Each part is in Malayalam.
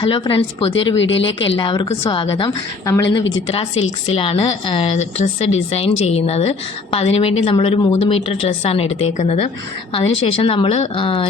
ഹലോ ഫ്രണ്ട്സ്, പുതിയൊരു വീഡിയോയിലേക്ക് എല്ലാവർക്കും സ്വാഗതം. നമ്മളിന്ന് വിചിത്ര സിൽക്സിലാണ് ഡ്രസ്സ് ഡിസൈൻ ചെയ്യുന്നത്. അപ്പോൾ അതിനുവേണ്ടി നമ്മളൊരു 3 മീറ്റർ ഡ്രസ്സാണ് എടുത്തേക്കുന്നത്. അതിനുശേഷം നമ്മൾ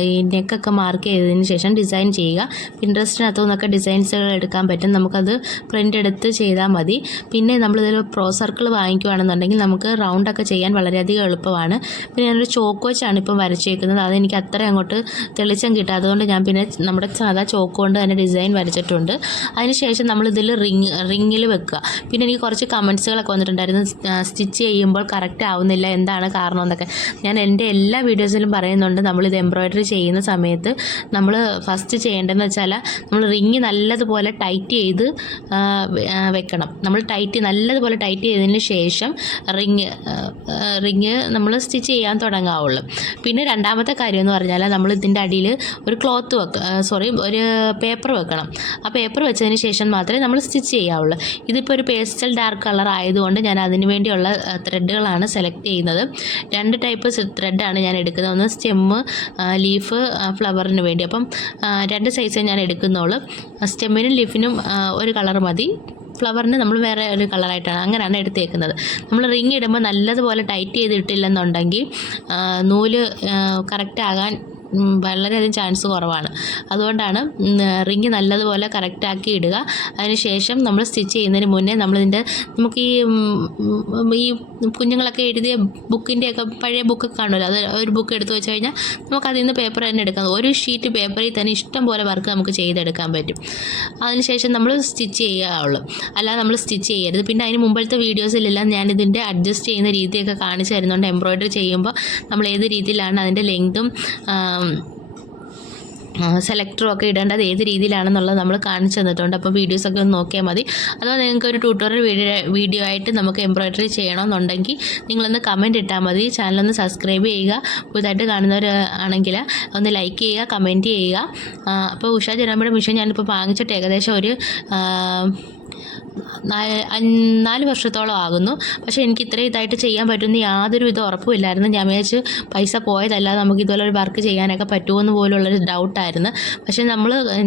ഈ നെക്കൊക്കെ മാർക്ക് ചെയ്തതിന് ശേഷം ഡിസൈൻ ചെയ്യുക. പിൻട്രസ്റ്റിനകത്തു നിന്നൊക്കെ ഡിസൈൻസുകൾ എടുക്കാൻ പറ്റും. നമുക്കത് പ്രിൻ്റ് എടുത്ത് ചെയ്താൽ മതി. പിന്നെ നമ്മളിതിൽ പ്രോ സർക്കിൾ വാങ്ങിക്കുകയാണെന്നുണ്ടെങ്കിൽ നമുക്ക് റൗണ്ടൊക്കെ ചെയ്യാൻ വളരെയധികം എളുപ്പമാണ്. പിന്നെ ഞാനൊരു ചോക്ക് വെച്ചാണ് ഇപ്പം വരച്ചേക്കുന്നത്. അതെനിക്ക് അത്ര അങ്ങോട്ട് തെളിച്ചം കിട്ടാത്തതുകൊണ്ട് ഞാൻ പിന്നെ നമ്മുടെ സാധാ ചോക്ക് കൊണ്ട് തന്നെ ഡിസൈൻ വരച്ചിട്ടുണ്ട്. അതിനുശേഷം നമ്മളിതിൽ റിങ്ങിൽ വെക്കുക. പിന്നെ എനിക്ക് കുറച്ച് കമൻസുകളൊക്കെ വന്നിട്ടുണ്ടായിരുന്നു, സ്റ്റിച്ച് ചെയ്യുമ്പോൾ കറക്റ്റ് ആവുന്നില്ല, എന്താണ് കാരണം എന്നൊക്കെ. ഞാൻ എൻ്റെ എല്ലാ വീഡിയോസിലും പറയുന്നുണ്ട്, നമ്മളിത് എംബ്രോയ്ഡറി ചെയ്യുന്ന സമയത്ത് നമ്മൾ ഫസ്റ്റ് ചെയ്യേണ്ടതെന്ന് വെച്ചാൽ നമ്മൾ റിങ് നല്ലതുപോലെ ടൈറ്റ് ചെയ്ത് വെക്കണം. നമ്മൾ നല്ലതുപോലെ ടൈറ്റ് ചെയ്തതിന് ശേഷം റിങ് നമ്മൾ സ്റ്റിച്ച് ചെയ്യാൻ തുടങ്ങാവുള്ളൂ. പിന്നെ രണ്ടാമത്തെ കാര്യം എന്ന് പറഞ്ഞാൽ നമ്മൾ ഇതിൻ്റെ അടിയിൽ ഒരു ഒരു പേപ്പർ വെക്കണം. ആ പേപ്പർ വെച്ചതിന് ശേഷം മാത്രമേ നമ്മൾ സ്റ്റിച്ച് ചെയ്യാവുള്ളൂ. ഇതിപ്പോൾ ഒരു പേസ്റ്റൽ ഡാർക്ക് കളർ ആയതുകൊണ്ട് ഞാൻ അതിന് വേണ്ടിയുള്ള ത്രെഡുകളാണ് സെലക്ട് ചെയ്യുന്നത്. 2 ടൈപ്പ് ത്രെഡാണ് ഞാൻ എടുക്കുന്നത്. ഒന്ന് സ്റ്റെമ്മ്, ലീഫ്, ഫ്ലവറിന് വേണ്ടി. അപ്പം 2 സൈസേ ഞാൻ എടുക്കുന്നുള്ളൂ. സ്റ്റെമ്മിനും ലീഫിനും ഒരു കളർ മതി, ഫ്ലവറിന് നമ്മൾ വേറെ ഒരു കളറായിട്ടാണ്, അങ്ങനെയാണ് എടുത്തേക്കുന്നത്. നമ്മൾ റിങ് ഇടുമ്പോൾ നല്ലതുപോലെ ടൈറ്റ് ചെയ്തിട്ടില്ലെന്നുണ്ടെങ്കിൽ നൂല് കറക്റ്റ് ആകാൻ വളരെയധികം ചാൻസ് കുറവാണ്. അതുകൊണ്ടാണ് റിങ് നല്ലതുപോലെ കറക്റ്റാക്കി ഇടുക. അതിനുശേഷം നമ്മൾ സ്റ്റിച്ച് ചെയ്യുന്നതിന് മുന്നേ നമുക്ക് ഈ കുഞ്ഞുങ്ങളൊക്കെ എഴുതിയ ബുക്കിൻ്റെയൊക്കെ പഴയ ബുക്ക് കാണുമല്ലോ, അത് ഒരു ബുക്ക് എടുത്തു വെച്ച് കഴിഞ്ഞാൽ നമുക്ക് അതിൽ നിന്ന് പേപ്പർ തന്നെ എടുക്കാം. ഒരു ഷീറ്റ് പേപ്പറിൽ തന്നെ ഇഷ്ടം പോലെ വർക്ക് നമുക്ക് ചെയ്തെടുക്കാൻ പറ്റും. അതിനുശേഷം നമ്മൾ സ്റ്റിച്ച് ചെയ്യാവുള്ളൂ, അല്ലാതെ നമ്മൾ സ്റ്റിച്ച് ചെയ്യരുത്. പിന്നെ അതിന് മുമ്പത്തെ വീഡിയോസിലെല്ലാം ഞാനിതിൻ്റെ അഡ്ജസ്റ്റ് ചെയ്യുന്ന രീതിയൊക്കെ കാണിച്ചു തരുന്നുണ്ട്. എംബ്രോയ്ഡറി ചെയ്യുമ്പോൾ നമ്മൾ ഏത് രീതിയിലാണ് അതിൻ്റെ ലെങ്തും സെലക്ടറും ഒക്കെ ഇടേണ്ടത് ഏത് രീതിയിലാണെന്നുള്ളത് നമ്മൾ കാണിച്ചു തന്നിട്ടുണ്ട്. അപ്പോൾ വീഡിയോസൊക്കെ ഒന്ന് നോക്കിയാൽ മതി. അഥവാ നിങ്ങൾക്ക് ഒരു ട്യൂട്ടോറിയൽ വീഡിയോ ആയിട്ട് നമുക്ക് എംബ്രോയ്ഡറി ചെയ്യണമെന്നുണ്ടെങ്കിൽ നിങ്ങളൊന്ന് കമൻറ്റ് ഇട്ടാൽ മതി. ചാനലൊന്ന് സബ്സ്ക്രൈബ് ചെയ്യുക. പുതുതായിട്ട് കാണുന്നവർ ആണെങ്കിൽ ഒന്ന് ലൈക്ക് ചെയ്യുക, കമൻറ്റ് ചെയ്യുക. അപ്പോൾ ഉഷ ജെറാമയുടെ മെഷീൻ ഞാനിപ്പോൾ വാങ്ങിച്ചിട്ട് ഏകദേശം ഒരു 4 വർഷത്തോളം ആകുന്നു. പക്ഷേ എനിക്ക് ഇത്രയും ഇതായിട്ട് ചെയ്യാൻ പറ്റുമെന്ന് യാതൊരു വിധ ഉറപ്പുമില്ലായിരുന്നു. ഞാൻ വിചാരിച്ച് പൈസ പോയതല്ലാതെ നമുക്ക് ഇതുപോലെ ഒരു വർക്ക് ചെയ്യാനൊക്കെ പറ്റുമെന്ന് പോലുള്ളൊരു ഡൗട്ടായിരുന്നു. പക്ഷേ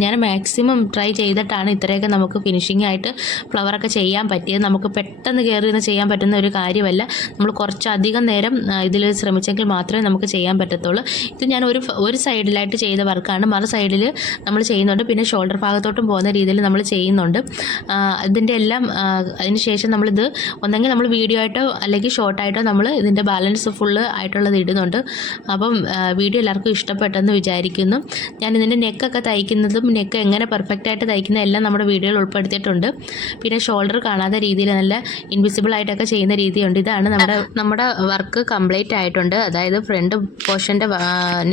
ഞാൻ മാക്സിമം ട്രൈ ചെയ്തിട്ടാണ് ഇത്രയൊക്കെ നമുക്ക് ഫിനിഷിംഗ് ആയിട്ട് ഫ്ലവറൊക്കെ ചെയ്യാൻ പറ്റിയത്. നമുക്ക് പെട്ടെന്ന് കയറി ചെയ്യാൻ പറ്റുന്ന ഒരു കാര്യമല്ല. നമ്മൾ കുറച്ചധികം നേരം ഇതിൽ ശ്രമിച്ചെങ്കിൽ മാത്രമേ നമുക്ക് ചെയ്യാൻ പറ്റത്തുള്ളൂ. ഇത് ഞാൻ ഒരു സൈഡിലായിട്ട് ചെയ്ത വർക്കാണ്. മറു സൈഡിൽ നമ്മൾ ചെയ്യുന്നുണ്ട്. പിന്നെ ഷോൾഡർ ഭാഗത്തോട്ടും പോകുന്ന രീതിയിൽ നമ്മൾ ചെയ്യുന്നുണ്ട്. ഇതിൻ്റെ എല്ലാം അതിന് ശേഷം നമ്മളിത് ഒന്നെങ്കിൽ നമ്മൾ വീഡിയോ ആയിട്ടോ അല്ലെങ്കിൽ ഷോർട്ടായിട്ടോ നമ്മൾ ഇതിൻ്റെ ബാലൻസ് ഫുള്ള് ആയിട്ടുള്ളത് ഇടുന്നുണ്ട്. അപ്പം വീഡിയോ എല്ലാവർക്കും ഇഷ്ടപ്പെട്ടെന്ന് വിചാരിക്കുന്നു. ഞാൻ ഇതിൻ്റെ നെക്കൊക്കെ തയ്ക്കുന്നതും നെക്ക് എങ്ങനെ പെർഫെക്റ്റായിട്ട് തയ്ക്കുന്ന എല്ലാം നമ്മുടെ വീഡിയോയിൽ ഉൾപ്പെടുത്തിയിട്ടുണ്ട്. പിന്നെ ഷോൾഡർ കാണാത്ത രീതിയിൽ നല്ല ഇൻവിസിബിൾ ആയിട്ടൊക്കെ ചെയ്യുന്ന രീതിയുണ്ട്. ഇതാണ് നമ്മുടെ വർക്ക് കംപ്ലീറ്റ് ആയിട്ടുണ്ട്. അതായത് ഫ്രണ്ട് പോർഷൻ്റെ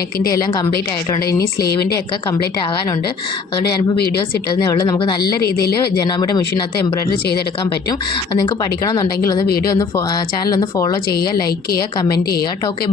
നെക്കിൻ്റെ എല്ലാം കംപ്ലീറ്റ് ആയിട്ടുണ്ട്. ഇനി സ്ലീവിൻ്റെ ഒക്കെ കംപ്ലീറ്റ് ആകാനുണ്ട്. അതുകൊണ്ട് ഞാനിപ്പോൾ വീഡിയോസ് ഇട്ടതേ ഉള്ളൂ. നമുക്ക് നല്ല രീതിയിൽ ജെറാമയുടെ മെഷീനകത്ത് എംബ്രോയ്ഡറി ചെയ്തെടുക്കാൻ പറ്റും. അത് നിങ്ങൾക്ക് പഠിക്കണമെന്നുണ്ടെങ്കിൽ ചാനലൊന്ന് ഫോളോ ചെയ്യുക, ലൈക്ക് ചെയ്യുക, കമൻറ്റ് ചെയ്യുക. ഓക്കെ.